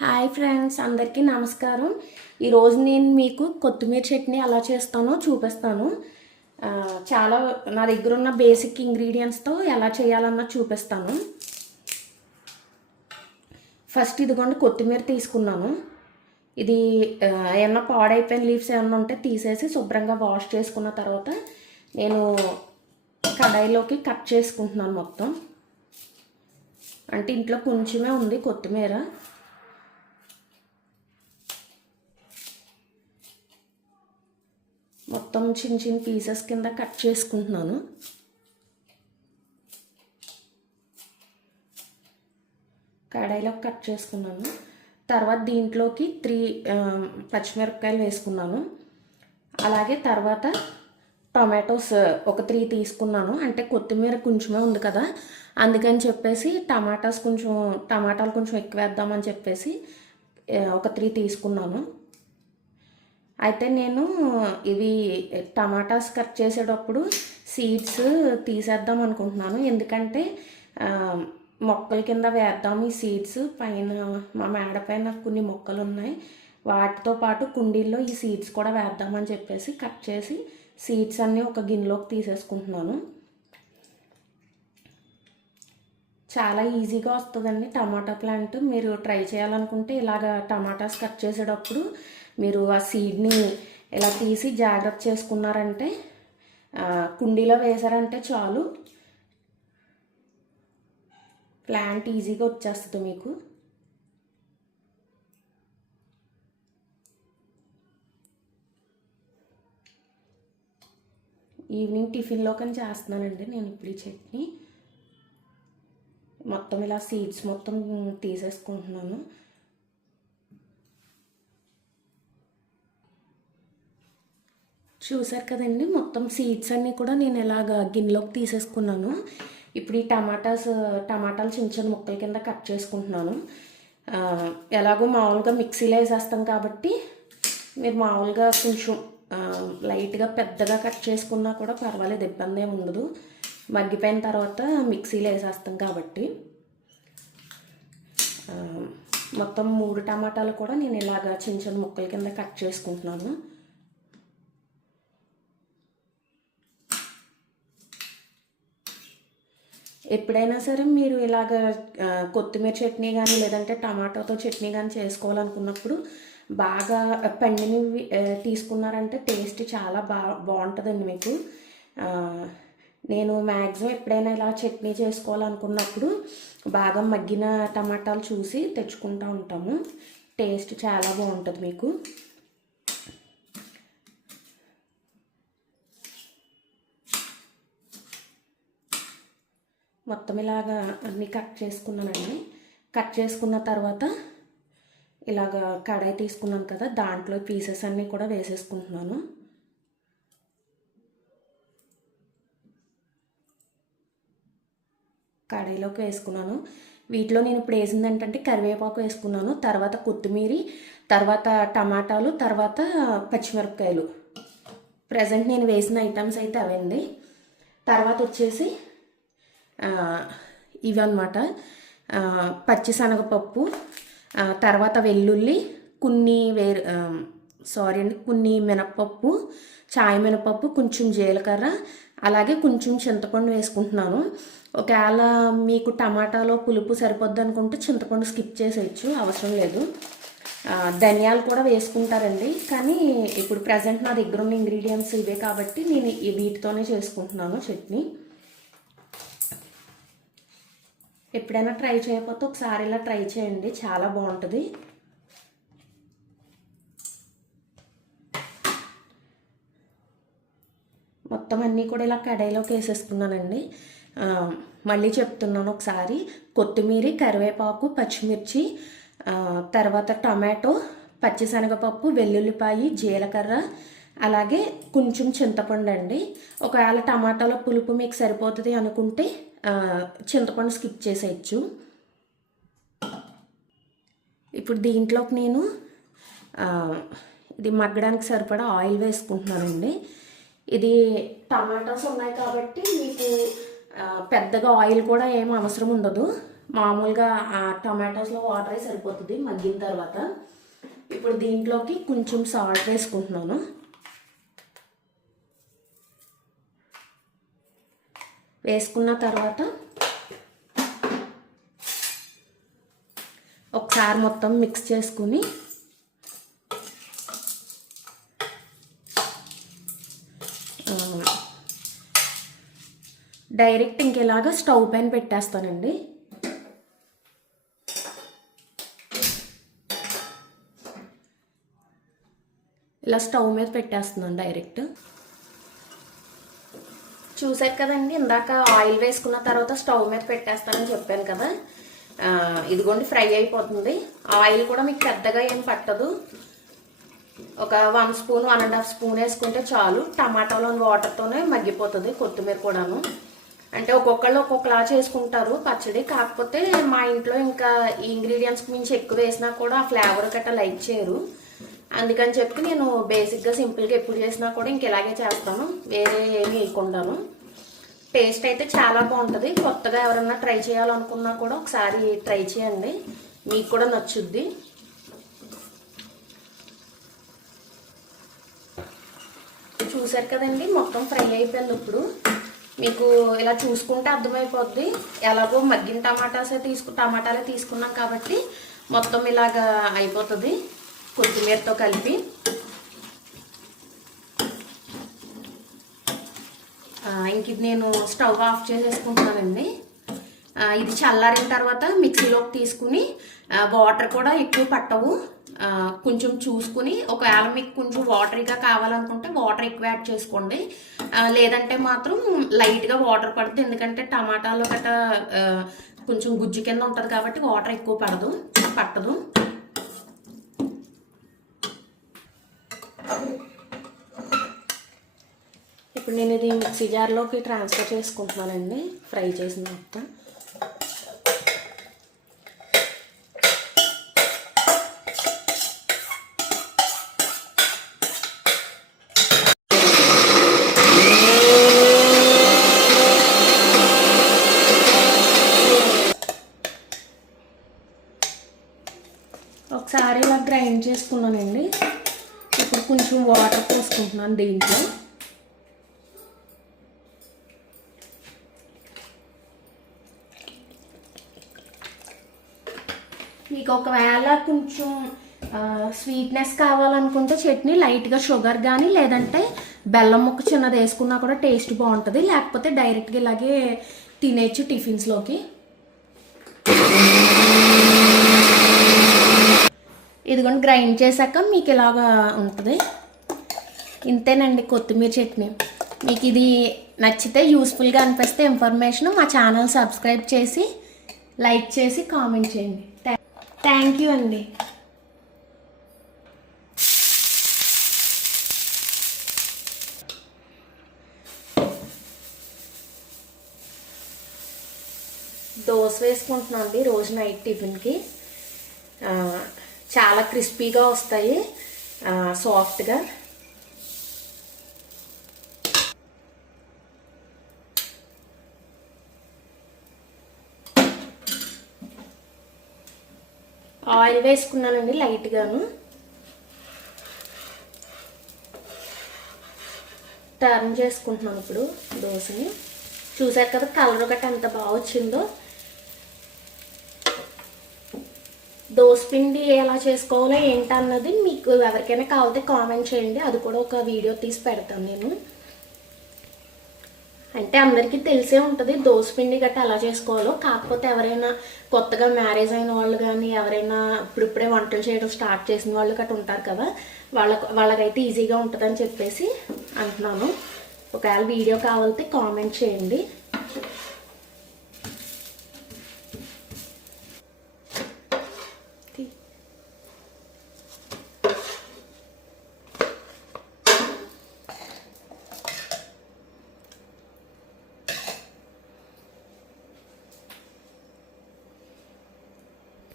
Hi friends, అందరికీ నమస్కారం. ఈరోజు నేను మీకు కొత్తిమీర చట్నీ ఎలా చేస్తానో చూపిస్తాను. చాలా నా దగ్గర ఉన్న బేసిక్ ఇంగ్రీడియంట్స్తో ఎలా చేయాలన్నా చూపిస్తాను. ఫస్ట్ ఇదిగోండి కొత్తిమీర తీసుకున్నాను. ఇది ఏమన్నా పాడైపోయిన లీవ్స్ ఏమన్నా ఉంటే తీసేసి శుభ్రంగా వాష్ చేసుకున్న తర్వాత నేను కడాయిలోకి కట్ చేసుకుంటున్నాను. మొత్తం అంటే ఇంట్లో కొంచెమే ఉంది కొత్తిమీర. మొత్తం చిన్న చిన్న పీసెస్ కింద కట్ చేసుకుంటున్నాను. కడాయిలో కట్ చేసుకున్నాను. తర్వాత దీంట్లోకి 3 పచ్చిమిరపకాయలు వేసుకున్నాను. అలాగే తర్వాత టొమాటోస్ ఒక 3 తీసుకున్నాను. అంటే కొత్తిమీర కొంచెమే ఉంది కదా, అందుకని చెప్పేసి టమాటాలు కొంచెం ఎక్కువ వేద్దామని చెప్పేసి ఒక 3 తీసుకున్నాను. అయితే నేను ఇవి టమాటాస్ కట్ చేసేటప్పుడు సీడ్స్ తీసేద్దాం అనుకుంటున్నాను. ఎందుకంటే మొక్కల కింద వేద్దాం ఈ సీడ్స్. పైన మా మేడ పైన కొన్ని మొక్కలు ఉన్నాయి, వాటితో పాటు కుండీల్లో ఈ సీడ్స్ కూడా వేద్దామని చెప్పేసి కట్ చేసి సీడ్స్ అన్నీ ఒక గిన్నెలోకి తీసేసుకుంటున్నాను. చాలా ఈజీగా వస్తుందండి టమాటా ప్లాంట్. మీరు ట్రై చేయాలనుకుంటే ఇలాగ టమాటాస్ కట్ చేసేటప్పుడు మీరు ఆ సీడ్ని ఇలా తీసి జాగ్రత్త చేసుకున్నారంటే, కుండీలో వేసారంటే చాలు, ప్లాంట్ ఈజీగా వచ్చేస్తుంది మీకు. ఈవినింగ్ టిఫిన్లోకని చేస్తున్నానండి నేను ఇప్పుడు ఈ చట్నీ. మొత్తం ఇలా సీడ్స్ మొత్తం తీసేసుకుంటున్నాను. చూసారు కదండి, మొత్తం సీడ్స్ అన్నీ కూడా నేను ఇలాగ గిన్నెలోకి తీసేసుకున్నాను. ఇప్పుడు ఈ టమాటాలు చిన్న చిన్న ముక్కల కింద కట్ చేసుకుంటున్నాను. ఎలాగో మామూలుగా మిక్సీలో వేసేస్తాం కాబట్టి మీరు మామూలుగా కొంచెం లైట్గా పెద్దగా కట్ చేసుకున్నా కూడా పర్వాలేదు, ఇబ్బంది ఏమి ఉండదు. మగ్గిపోయిన తర్వాత మిక్సీలో వేసేస్తాం కాబట్టి. మొత్తం 3 టమాటాలు కూడా నేను ఇలాగ చిన్న చిన్న ముక్కల కింద కట్ చేసుకుంటున్నాను. ఎప్పుడైనా సరే మీరు ఇలాగ కొత్తిమీర చట్నీ కానీ లేదంటే టమాటోతో చట్నీ కానీ చేసుకోవాలనుకున్నప్పుడు బాగా పండినవి తీసుకున్నారంటే టేస్ట్ చాలా బాగుంటుందండి మీకు. నేను మ్యాక్సిమం ఎప్పుడైనా ఇలా చట్నీ చేసుకోవాలనుకున్నప్పుడు బాగా మగ్గిన టమాటాలు చూసి తెచ్చుకుంటూ ఉంటాము. టేస్ట్ చాలా బాగుంటుంది మీకు. మొత్తం ఇలాగా అన్నీ కట్ చేసుకున్నానండి. కట్ చేసుకున్న తర్వాత ఇలాగ కడాయి తీసుకున్నాను కదా, దాంట్లో పీసెస్ అన్నీ కూడా వేసేసుకుంటున్నాను. కడాయిలోకి వేసుకున్నాను. వీటిలో నేను ఇప్పుడు వేసింది ఏంటంటే కరివేపాకు వేసుకున్నాను, తర్వాత కొత్తిమీర, తర్వాత టమాటాలు, తర్వాత పచ్చిమిరపకాయలు. ప్రజెంట్ నేను వేసిన ఐటమ్స్ అయితే అవండి. తర్వాత వచ్చేసి ఇవన్నమాట, పచ్చిశనగపప్పు, తర్వాత వెల్లుల్లి, కొన్ని మినప్పప్పు, చాయ్ మినపప్పు, కొంచెం జీలకర్ర, అలాగే కొంచెం చింతపండు వేసుకుంటున్నాను. ఒకవేళ మీకు టమాటాలో పులుపు సరిపోద్ది అనుకుంటే చింతపండు స్కిప్ చేసేయచ్చు, అవసరం లేదు. ధనియాలు కూడా వేసుకుంటారండి, కానీ ఇప్పుడు ప్రజెంట్ నా దగ్గర ఉన్న ఇంగ్రీడియంట్స్ ఇవే కాబట్టి నేను వీటితోనే చేసుకుంటున్నాను చట్నీ. ఎప్పుడైనా ట్రై చేయకపోతే ఒకసారి ఇలా ట్రై చేయండి, చాలా బాగుంటుంది. మొత్తం అన్నీ కూడా ఇలా కడాయిలోకి వేసేసుకున్నానండి. మళ్ళీ చెప్తున్నాను ఒకసారి, కొత్తిమీర, కరివేపాకు, పచ్చిమిర్చి, తర్వాత టమాటో, పచ్చిశనగపప్పు, వెల్లుల్లిపాయి, జీలకర్ర, అలాగే కొంచెం చింతపండు అండి. ఒకవేళ టమాటాలో పులుపు మీకు సరిపోతుంది అనుకుంటే చింతపండు స్కిప్ చేసేయచ్చు. ఇప్పుడు దీంట్లోకి నేను ఇది మగ్గడానికి సరిపడా ఆయిల్ వేసుకుంటున్నానండి. ఇది టమాటాస్ ఉన్నాయి కాబట్టి మీకు పెద్దగా ఆయిల్ కూడా ఏం అవసరం ఉండదు. మామూలుగా ఆ టమాటోస్లో వాటర్ సరిపోతుంది మగ్గిన తర్వాత. ఇప్పుడు దీంట్లోకి కొంచెం సాల్ట్ వేసుకుంటున్నాను. వేసుకున్న తర్వాత ఒకసారి మొత్తం మిక్స్ చేసుకుని డైరెక్ట్ ఇంకెలాగా స్టవ్ పైన పెట్టేస్తానండి. ఇలా స్టవ్ మీద పెట్టేస్తున్నాను డైరెక్ట్. చూసారు కదండి, ఇందాక ఆయిల్ వేసుకున్న తర్వాత స్టవ్ మీద పెట్టేస్తానని చెప్పాను కదా. ఇదిగోండి ఫ్రై అయిపోతుంది. ఆయిల్ కూడా మీకు పెద్దగా ఏం పట్టదు. ఒక 1 స్పూన్ 1.5 స్పూన్ వేసుకుంటే చాలు. టమాటాలోని వాటర్తోనే మగ్గిపోతుంది. కొత్తిమీర కూడాను. అంటే ఒక్కొక్కళ్ళు ఒక్కొక్కలా చేసుకుంటారు పచ్చడి. కాకపోతే మా ఇంట్లో ఇంకా ఈ ఇంగ్రీడియంట్స్కి మించి ఎక్కువ వేసినా కూడా ఆ ఫ్లేవర్ గట్రా లైక్ చేయరు. అందుకని చెప్పి నేను బేసిక్గా సింపుల్గా ఎప్పుడు చేసినా కూడా ఇంకెలాగే చేస్తాను, వేరే ఏమీ వేయకుండాను. టేస్ట్ అయితే చాలా బాగుంటుంది. కొత్తగా ఎవరన్నా ట్రై చేయాలనుకున్నా కూడా ఒకసారి ట్రై చేయండి, మీకు కూడా నచ్చుద్ది. చూసారు కదండి, మొత్తం ఫ్రై అయిపోయింది. ఇప్పుడు మీకు ఇలా చూసుకుంటే అర్థమైపోద్ది. ఎలాగో మగ్గిన టమాటాలే తీసుకున్నాం కాబట్టి మొత్తం ఇలాగా అయిపోతుంది కొత్తిమీరతో కలిపి. ఇంక ఇది నేను స్టవ్ ఆఫ్ చేసేసుకుంటున్నానండి. ఇది చల్లారిన తర్వాత మిక్సీలోకి తీసుకుని, వాటర్ కూడా ఎక్కువ పట్టవు, కొంచెం చూసుకుని, ఒకవేళ మీకు కొంచెం వాటరీగా కావాలనుకుంటే వాటర్ ఎక్కువ యాడ్ చేసుకోండి. లేదంటే మాత్రం లైట్గా వాటర్ పడుతుంది. ఎందుకంటే టమాటాలో గట్రా కొంచెం గుజ్జు కింద ఉంటుంది కాబట్టి వాటర్ ఎక్కువ పట్టదు. ఇప్పుడు నేను ఇది మిక్సీ జార్లోకి ట్రాన్స్ఫర్ చేసుకుంటున్నానండి, ఫ్రై చేసిన మొత్తం. ఒకసారి ఇలా గ్రైండ్ చేసుకున్నానండి. ఇప్పుడు కొంచెం వాటర్ పోసుకుంటున్నాను దీంట్లో. మీకు ఒకవేళ కొంచెం స్వీట్నెస్ కావాలనుకుంటే చట్నీ లైట్గా షుగర్ కానీ లేదంటే బెల్లం ముక్క చిన్నది వేసుకున్నా కూడా టేస్ట్ బాగుంటుంది. లేకపోతే డైరెక్ట్గా ఇలాగే తినేచ్చు టిఫిన్స్లోకి. ఇదిగోండి గ్రైండ్ చేశాక మీకు ఇలాగా ఉంటుంది. ఇంతేనండి కొత్తిమీర చట్నీ. మీకు ఇది నచ్చితే, యూస్ఫుల్గా అనిపిస్తే ఇన్ఫర్మేషన్ మా ఛానల్ సబ్స్క్రైబ్ చేసి లైక్ చేసి కామెంట్ చేయండి. థ్యాంక్ యూ అండి. దోశ వేసుకుంటున్నాను అండి రోజు నైట్ టిఫిన్కి. చాలా క్రిస్పీగా వస్తాయి, సాఫ్ట్గా. ఆయిల్ వేసుకున్నానండి లైట్గాను. టర్న్ చేసుకుంటున్నాను ఇప్పుడు దోశని. చూసారు కదా కలర్ గట్రా ఎంత బాగా వచ్చిందో. దోసపిండి ఎలా చేసుకోవాలో ఏంటన్నది మీకు ఎవరికైనా కావాలంటే కామెంట్ చేయండి. అది కూడా ఒక వీడియో తీసి పెడతాను నేను. అంటే అందరికీ తెలిసే ఉంటుంది దోసపిండి గట్రా ఎలా చేసుకోవాలో. కాకపోతే ఎవరైనా కొత్తగా మ్యారేజ్ అయిన వాళ్ళు కానీ, ఎవరైనా ఇప్పుడిప్పుడే వంటలు చేయడం స్టార్ట్ చేసిన వాళ్ళు గట్రా ఉంటారు కదా, వాళ్ళకైతే ఈజీగా ఉంటుందని చెప్పేసి అంటున్నాను. ఒకవేళ వీడియో కావాలంటే కామెంట్ చేయండి.